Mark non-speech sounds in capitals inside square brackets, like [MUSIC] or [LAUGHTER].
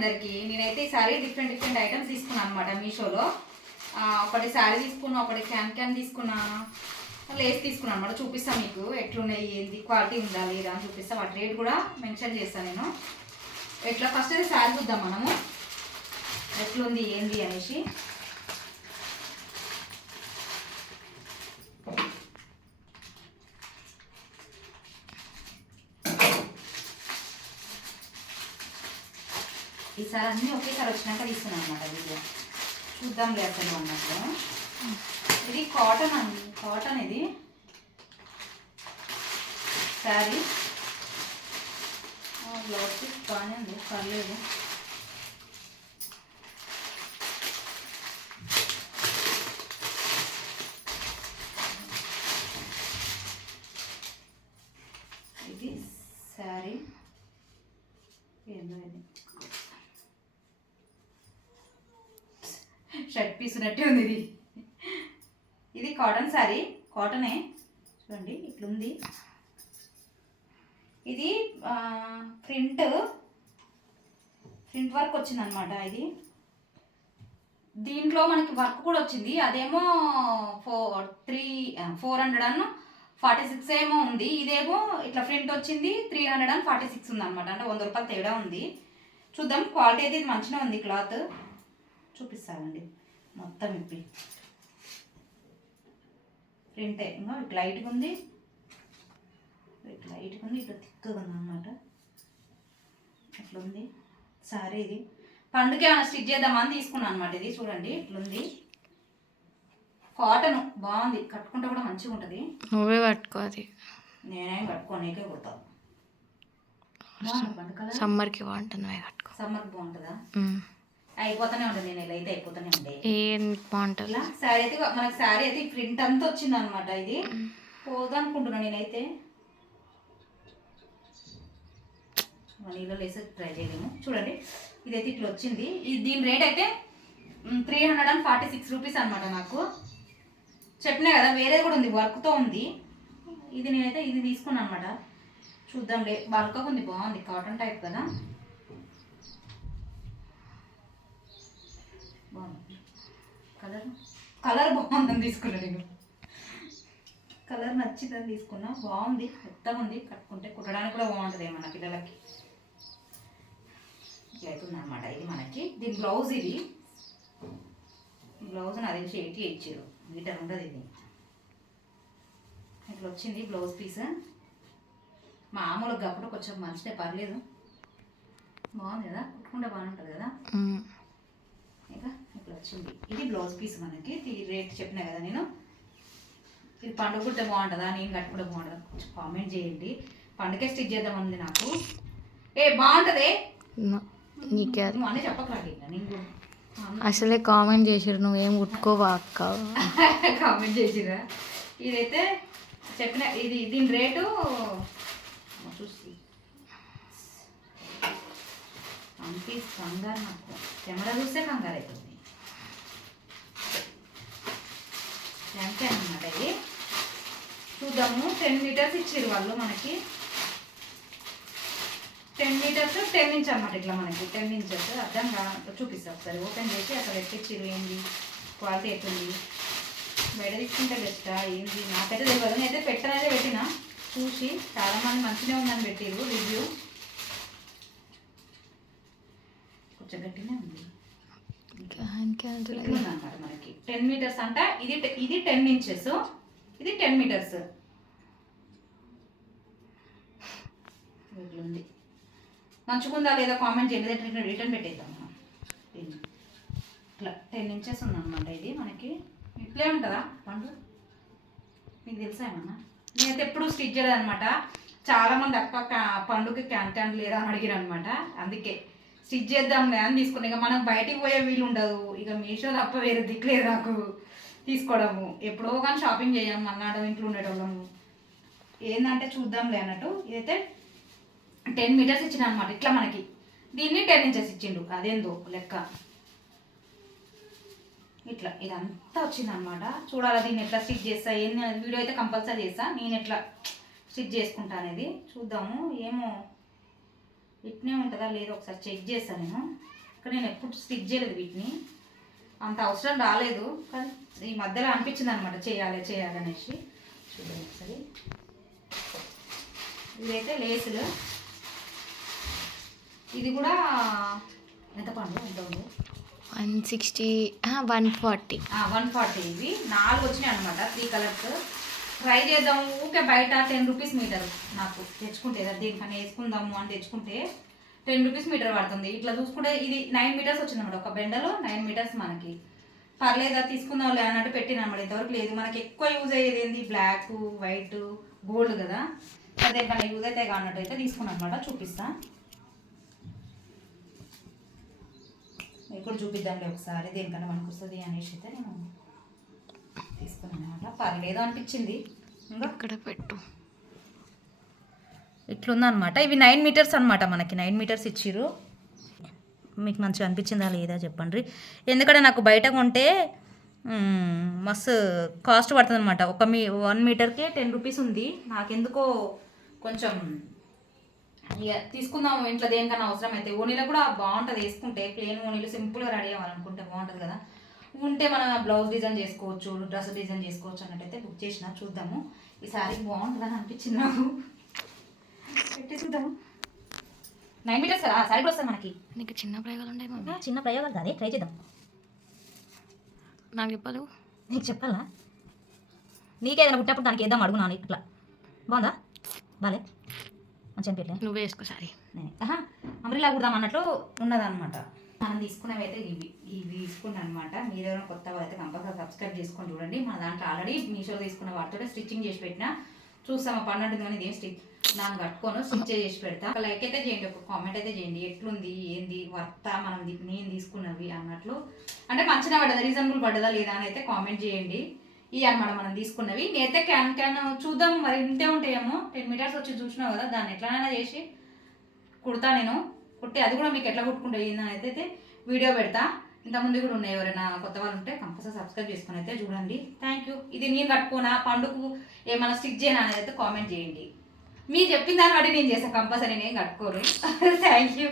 అందరికీ. నేనైతే ఈ సారీ డిఫరెంట్ డిఫరెంట్ ఐటమ్స్ తీసుకున్నాను అనమాట మీషోలో. ఒకటి శారీ తీసుకున్నా ఒకటి క్యాన్ క్యాన్ తీసుకున్నా. లేస్ తీసుకున్నాను అనమాట చూపిస్తాను మీకు ఎట్లున్నాయి ఏంది క్వాలిటీ ఉందా లేదా అని చూపిస్తాను వాటి రేట్ కూడా మెన్షన్ చేస్తాను నేను. ఎట్లా? ఫస్ట్ అయితే శారీ చూద్దాం మనము. ఎట్లుంది ఏంది అనేసి. ఈసారి అన్నీ ఒకేసారి వచ్చినాక తీసుకున్నాను అనమాట వీడియో. చూద్దాంలే అసలు అన్నట్టు. ఇది కాటన్ అండి కాటన్ ఇది. శారీ. బ్లౌజ్ పీస్ బాగానే ఉంది పర్లేదు ఇది శారీ ఏందో ఇది షర్ట్ పీస్ ఉన్నట్టే ఉంది ఇది. ఇది కాటన్ శారీ కాటనే. చూడండి ఇట్లుంది. ఇది ప్రింట్ ప్రింట్ వర్క్ వచ్చింది అనమాట ఇది. దీంట్లో మనకి వర్క్ కూడా వచ్చింది. అదేమో ఫోర్ త్రీ ఫోర్ హండ్రెడ్ అన్న ఫార్టీ సిక్స్ ఏమో ఉంది. ఇదేమో ఇట్లా ప్రింట్ వచ్చింది three hundred and forty six ఉంది అనమాట అంటే వంద రూపాయలు తేడా ఉంది. చూద్దాం క్వాలిటీ అయితే ఇది మంచిగా ఉంది క్లాత్. చూపిస్తానండి. మొత్తం ఇప్పి. ప్రింటే ఇంకా ఇట్లా లైట్గా ఉంది. ఇట్లా లైట్గా ఉంది ఇట్లా థిక్గా ఉంది అనమాట అట్లా ఉంది సారీ ఇది. పండుగ ఏమైనా స్టిచ్ చేద్దామని తీసుకున్నాను అనమాట ఇది. చూడండి ఇట్లుంది కాటన్ బాగుంది. కట్టుకుంటే కూడా మంచిగా ఉంటుంది. నువ్వే పట్టుకో అది. నేనేం కట్టుకోనీకే కుడతాను సమ్మర్కి బాగుంటుంది సమ్మర్కి బాగుంటుందా. అయిపోతూనే ఉంటుంది నేను ఇలా అయితే అయిపోతూనే ఉంటాయి ఏం బాగుంటుంది. ఇలా శారీ అయితే మనకి శారీ అయితే ప్రింట్ అంతా వచ్చింది అనమాట ఇది పోదు అనుకుంటున్నాను నేనైతే. నీళ్ళు వేసి ట్రై చేయలేము. చూడండి ఇదైతే ఇట్లా వచ్చింది. ఇది దీని రేట్ అయితే three hundred and forty six rupees అనమాట నాకు. చెప్పినా కదా వేరేది కూడా ఉంది వర్క్తో ఉంది. ఇది నేనైతే ఇది తీసుకున్నాను అనమాట చూద్దాంలే బల్కగా ఉంది బాగుంది కాటన్ టైప్ కదా బాగుంది కలర్ కలర్ బాగుందని తీసుకున్నా నేను. కలర్ నచ్చిందని తీసుకున్నా. బాగుంది మెత్తగా ఉంది కట్టుకుంటే కుట్టడానికి కూడా బాగుంటుంది మన పిల్లలకి. ఇట్లా అవుతుంది అనమాట ఇది మనకి. దీని బ్లౌజ్ ఇది. బ్లౌజ్ నా తెలిసి ఎయిటీ ఇచ్చారు మీటర్ ఉండదు ఇది. ఇట్లా వచ్చింది బ్లౌజ్ పీస్. మామూలుగా అప్పుడు కొంచెం మంచిదే పర్లేదు. బాగుంది కదా? కుట్టుకుంటే బాగుంటుంది కదా? ఇట్లా వచ్చింది. ఇది బ్లౌజ్ పీస్ మనకి. రేట్ చెప్పినా కదా నేను. ఇది పండుగ కుట్టే బాగుంటుందా? నేను కట్టుకుంటే బాగుంటుందా? కొంచెం కామెంట్ చేయండి. పండుగ స్టిచ్ చేద్దామంది నాకు. ఏ బాగుంటుంది? నీకే అన్నీ నేను అసలే కామెంట్ చేసారు నువ్వేం కుట్టుకోవా అక్క? [LAUGHS] కామెంట్ చేసిరా ఇదైతే చెప్పిన ఇది దీని రేటు చూసి. అంతే కంగారు నాకు కెమెరా చూస్తే కంగారు అవుతుంది అంతే అనమాట ఇది. చూద్దాము టెన్ మీటర్స్ ఇచ్చారు వాళ్ళు మనకి. టెన్ మీటర్స్ టెన్ ఇంచ్ అనమాట ఇట్లా మనకి టెన్ ఇంచెస్ అర్థం కా చూపిస్తాం ఒకసారి. ఓపెన్ చేసి అసలు ఎట్టిచ్చిరు ఏంది? క్వాలిటీ ఎట్టుంది బయట తీసుకుంటే బెస్టా? ఏంది? నాకైతే తెలియదు నేనైతే పెట్టనైతే పెట్టిన. చూసి చాలా మంది మంచిగా ఉందని పెట్టిరు రివ్యూ కొంచెం గట్టిగానే ఉంది. ఉందన్నమాట మనకి. టెన్ మీటర్స్ అంట. ఇది ఇది టెన్ ఇంచెస్ ఇది టెన్ మీటర్స్ మంచిగుందా లేదా కామెంట్ చేయండి లేదంటే రిటర్న్ పెట్టేద్దాం. దీన్ని ఇట్లా టెన్ ఇంచెస్ ఉందన్నమాట ఇది మనకి. ఇట్లే ఉంటుందా? పండు. మీకు తెలుసా ఏమన్నా? నేనైతే ఎప్పుడు స్టిచ్ చేయలేదన్నమాట. చాలా మంది అక్క పండుగ క్యాన్ క్యాన్ లేదా అని అడిగారు అనమాట అందుకే. స్టిచ్ చేద్దాంలే అని తీసుకున్నా. ఇక మనం బయటికి పోయే వీలు ఉండదు. ఇక మీషో తప్ప వేరే దిక్కులేదు నాకు తీసుకోవడము. ఎప్పుడో కానీ షాపింగ్ చేయం అన్నాడు ఇంట్లో ఉండేటోళ్ళము. ఏంటంటే చూద్దాంలే అన్నట్టు. ఇదైతే టెన్ మీటర్స్ ఇచ్చిన అనమాట ఇట్లా మనకి. దీన్ని టెన్ ఇంచెస్ ఇచ్చిండు. అదేందో లెక్క. ఇట్లా. ఇదంతా వచ్చిందనమాట చూడాలి దీన్ని ఎట్లా స్టిచ్ చేస్తా ఏంది వీడియో అయితే కంపల్సరీ చేస్తా. నేను ఎట్లా స్టిచ్ చేసుకుంటా అనేది. చూద్దాము. ఏమో ఇట్నే ఉంటుందా లేదో ఒకసారి చెక్ చేస్తాను నేను. ఇక్కడ నేను ఎప్పుడు స్టిచ్ చేయలేదు వీటిని. అంత అవసరం రాలేదు కానీ ఈ మధ్యలో అనిపించింది అనమాట చేయాలి చేయాలి అనేసి. చూడండి ఒకసారి. ఇదైతే లేసులు. ఇది కూడా ఎంత పండు? ఎంత ఉంది? One sixty one forty. One forty ఇవి. నాలుగు వచ్చినాయి అనమాట త్రీ కలర్స్ ట్రై చేద్దాం. ఊకే బయట టెన్ రూపీస్ మీటర్ నాకు తెచ్చుకుంటే దీనికన్నా వేసుకుందాము అని తెచ్చుకుంటే టెన్ రూపీస్ మీటర్ పడుతుంది. ఇట్లా చూసుకుంటే ఇది నైన్ మీటర్స్ వచ్చింది అనమాట ఒక బెండలో నైన్ మీటర్స్ మనకి. పర్లేదా తీసుకుందాంలే అన్నట్టు పెట్టిన అనమాట ఇంతవరకు లేదు. మనకి ఎక్కువ యూజ్ అయ్యేది ఏంది? బ్లాక్ వైట్ గోల్డ్ కదా. అదే మన యూజ్ అయితే కానట్టు అయితే తీసుకున్నాను అనమాట చూపిస్తా. ఇక్కడ చూపిద్దాంలే ఒకసారి. దేనికన్నా మనకు వస్తుంది అనేసి అయితే నేను పర్లేదు అనిపించింది. ఇంకా? ఇక్కడ పెట్టు. ఇట్లుందనమాట ఇవి నైన్ మీటర్స్ అనమాట మనకి. నైన్ మీటర్స్ ఇచ్చిర్రు. మీకు మంచిగా అనిపించిందా లేదా చెప్పండి. ఎందుకంటే నాకు బయట కొంటే మస్తు కాస్ట్ పడుతుంది అనమాట ఒక మీ వన్ మీటర్కి టెన్ రూపీస్ ఉంది. నాకెందుకో కొంచెం ఇక తీసుకుందాం ఇంట్లో దేనికన్నా అవసరం అయితే ఓనీలో కూడా బాగుంటుంది వేసుకుంటే. ప్లేన్ ఓనీలు సింపుల్గా రెడీ అవ్వాలనుకుంటే బాగుంటుంది కదా. ఉంటే మనం బ్లౌజ్ డిజైన్ చేసుకోవచ్చు డ్రెస్ డిజైన్ చేసుకోవచ్చు అన్నట్టయితే బుక్ చేసిన చూద్దాము. ఈ సారీ బాగుంటుందని అనిపించింది నాకు. పెట్టి చూద్దాము. నైన్ మీటర్స్ కదా? సారీ కూడా వస్తుంది మనకి. నీకు చిన్న ప్రయోగాలు ఉంటాయి మమ్మీ. చిన్న ప్రయోగాలు కాదు ట్రై చేద్దాం. నాకు చెప్పాలి. నీకు చెప్పాలా? నీకేదైనా పుట్టినప్పుడు దానికి వేద్దాం అడుగున్నాను ఇట్లా బాగుందా? బాలే. మంచి అనిపించలే నువ్వే వేసుకో సారీ. అమరిలా కుడదాం అన్నట్లు ఉన్నదన్నమాట. మనం తీసుకున్నవి అయితే ఇవి ఇవి తీసుకున్నాను అనమాట మీరు ఎవరైనా కొత్త అయితే కంపల్సరీ సబ్స్క్రైబ్ చేసుకొని చూడండి. మన దాంట్లో ఆల్రెడీ మీషోలో తీసుకున్న వాటితో స్టిచ్చింగ్ చేసి పెట్టిన చూస్తాం. పన్నెండు కానీ ఇదేం స్టిచ్ నాకు కట్టుకోను స్టిచ్ చేసి పెడతా. ఒక లైక్ అయితే చేయండి ఒక కామెంట్ అయితే చేయండి. ఎట్లుంది ఏంది వర్త మనం నేను తీసుకున్నవి అన్నట్లు. అంటే మంచిగా పడ్డదా రీజనబుల్ పడ్డదా లేదా అని అయితే కామెంట్ చేయండి. ఇవి అన్నమాట మనం తీసుకున్నవి. నేనైతే క్యాన్ క్యాన్ చూద్దాం. మరి ఇంటే ఉంటాయేమో. టెన్ మీటర్స్ వచ్చి చూసినావు కదా దాన్ని ఎట్లనైనా చేసి కుడతా నేను. కుట్టి అది కూడా మీకు ఎట్లా కుట్టుకుంటే ఏందని అయితే వీడియో పెడతా. ఇంతకుముందు కూడా ఉన్నాయి ఎవరైనా కొత్త వాళ్ళు ఉంటే కంపల్సరీ సబ్స్క్రైబ్ చేసుకుని అయితే చూడండి. థ్యాంక్ యూ ఇది నేను కట్టుకోనా పండుగ ఏమైనా స్టిక్ చేయనా అనేది అయితే కామెంట్ చేయండి. మీరు చెప్పిన దాన్ని బట్టి నేను చేస్తాను కంపల్సరీ నేను కట్టుకోరు థ్యాంక్ యూ